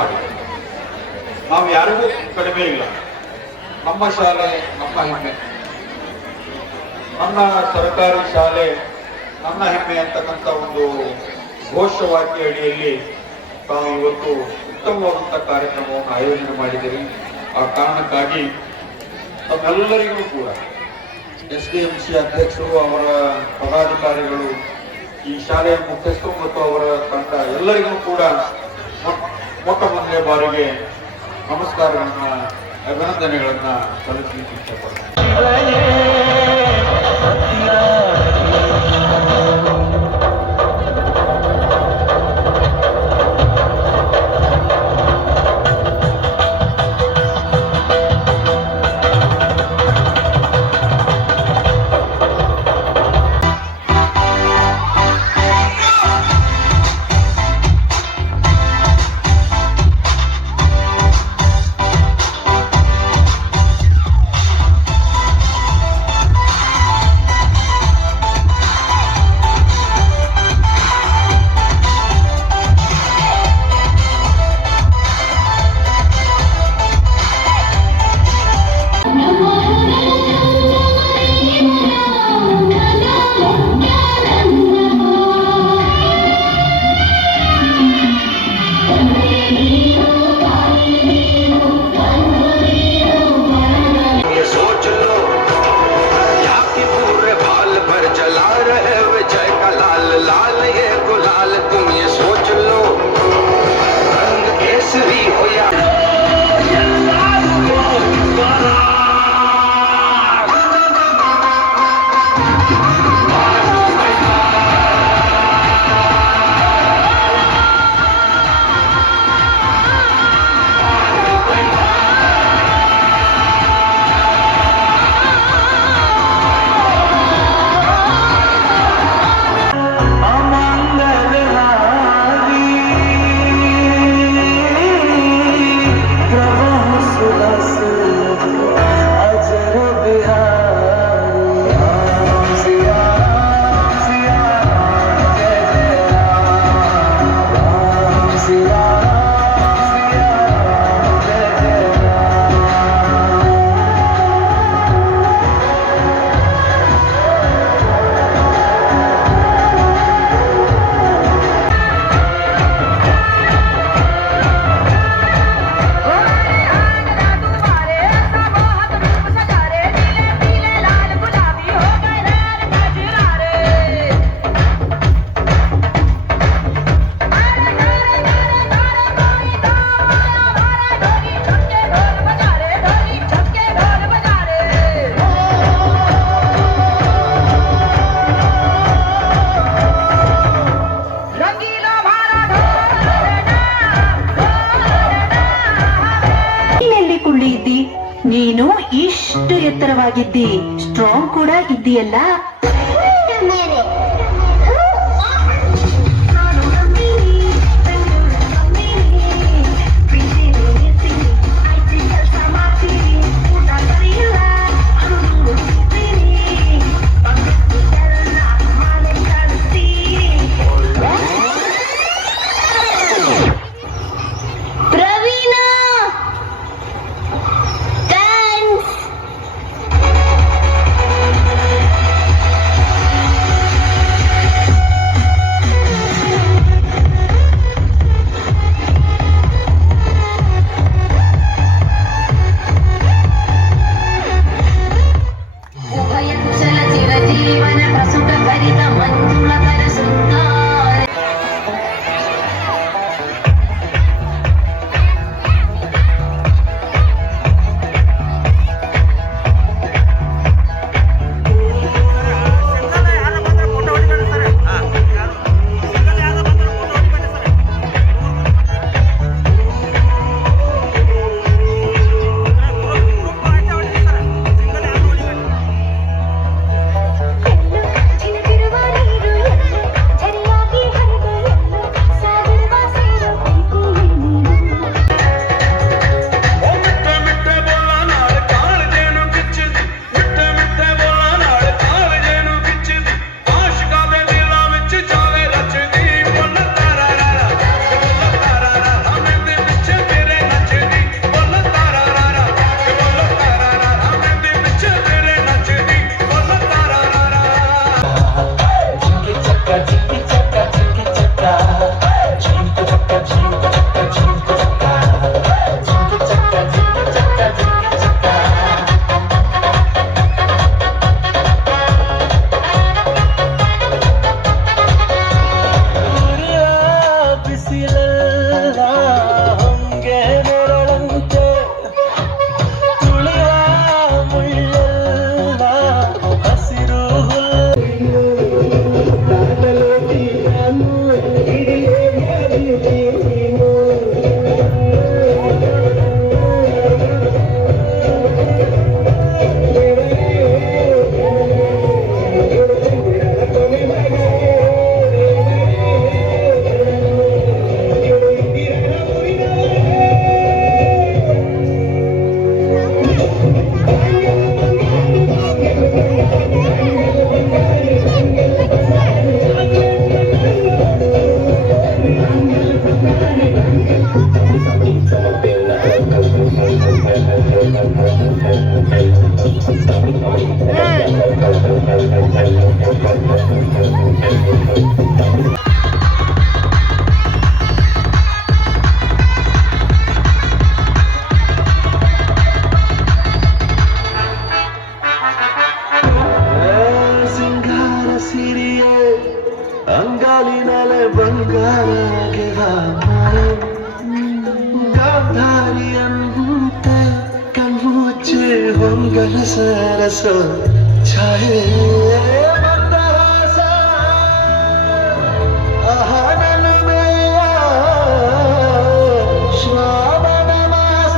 ಮಾಡಿದ್ದೇವೆ. ನಾವು ಯಾರಿಗೂ ಕಡಿಮೆ ಇಲ್ಲ. ನಮ್ಮ ಶಾಲೆ ನಮ್ಮ ಹೆಮ್ಮೆ, ನನ್ನ ಸರ್ಕಾರಿ ಶಾಲೆ ನನ್ನ ಹೆಮ್ಮೆ ಅಂತಕ್ಕಂಥ ಒಂದು ಘೋಷವಾಕ್ಯ ಅಡಿಯಲ್ಲಿ ತಾವು ಇವತ್ತು ಉತ್ತಮವಾದಂಥ ಕಾರ್ಯಕ್ರಮವನ್ನು ಆಯೋಜನೆ ಮಾಡಿದ್ದೀರಿ. ಆ ಕಾರಣಕ್ಕಾಗಿ ತಮ್ಮೆಲ್ಲರಿಗೂ ಕೂಡ SDMC ಅಧ್ಯಕ್ಷರು, ಅವರ ಪದಾಧಿಕಾರಿಗಳು, ಈ ಶಾಲೆಯ ಮುಖ್ಯಸ್ಥರು ಮತ್ತು ಅವರ ತಂಡ ಎಲ್ಲರಿಗೂ ಕೂಡ ಮೊಟ್ಟ ಮೊದಲನೇ ಬಾರಿಗೆ ನಮಸ್ಕಾರಗಳನ್ನ, ಅಭಿನಂದನೆಗಳನ್ನ ಸಲ್ಲಿಸಲಿಕ್ಕೆ ಇಷ್ಟಪಡ್ತೀನಿ. ನೀನು ಇಷ್ಟು ಎತ್ತರವಾಗಿದ್ದಿ, ಸ್ಟ್ರಾಂಗ್ ಕೂಡ ಇದ್ದೀಯಲ್ಲ. ಗನಸ ರಸ ಛಾಯೆ ಮಂದಹಾಸ ಆಹಾನನಮಯ ಶ್ರಾವಣ ಮಾಸ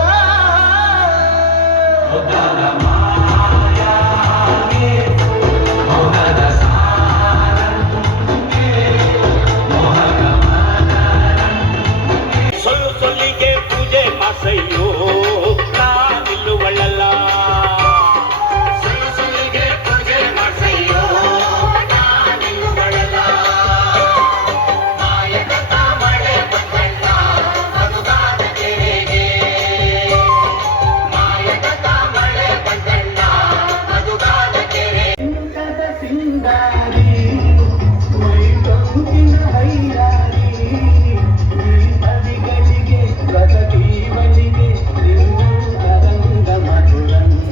ಸೊಲ್ಲಿಗೆ ಪೂಜೆ ಮಾಸಯ್ಯೋ ನಾ ನಿಲ್ಲುವಳ್ಳಲ್ಲ ಸೊಲ್ಲಿಗೆ ಪೂಜೆ ಮಾಸಯ್ಯೋ ನಾ ನಿಲ್ಲುವಳ್ಳಲ್ಲ ಮಾಯಕತ ಮಳೆ ಬಂದಣ್ಣ ಮಧುಗಾದ ಕೆರೆಗೆ ಮಾಯಕತ ಮಳೆ ಬಂದಣ್ಣ ಮಧುಗಾದ ಕೆರೆ ಸಿಂಗಾರಿ ಕೊಂಕಿನ ಹೈರಾರಿ ಹರಿಗಳಿಗೆ ಪ್ರಗತಿವನಿಗೆ ರಂಗ ಮಧುರಂಗ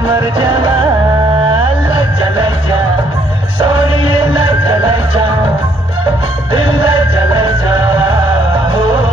मर जाना लजा लजा सोनिए लजा लजा दिल लजा लजा हो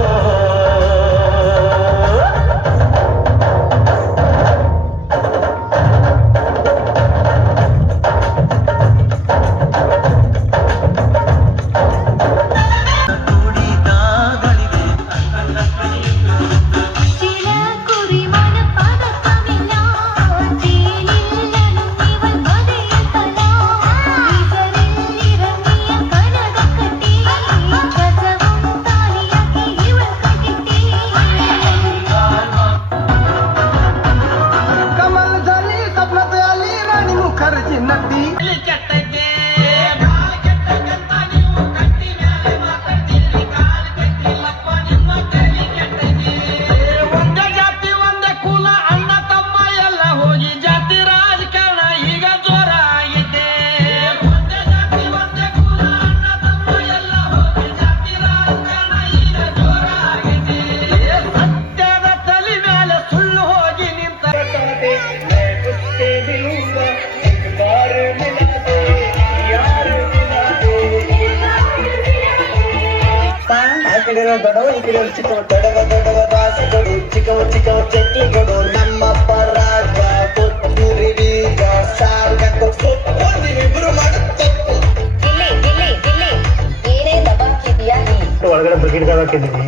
ದೊಡವ ಈ ಕಡೆ ಚಿಕ್ಕವ ದೊಡವ ದೊಡವ ದಾಸಗಳು ಚಿಕ್ಕವ ಚಿಕ್ಕವ ಚಕ್ಲಿಗಳು ನಮ್ಮ ಪರಾಗ ಕೊತ್ತೂರಿ ಬೀಗ ಸಾಂಗ ಇಬ್ರು ಮಾಡುತ್ತಪ್ಪು ಏನೇ ದಬಾಕಿದ್ಯಾ ನೀ ಒಳಗಡೆ ಬಕೆಟ್ ಹಾಕಿದ್ದೀವಿ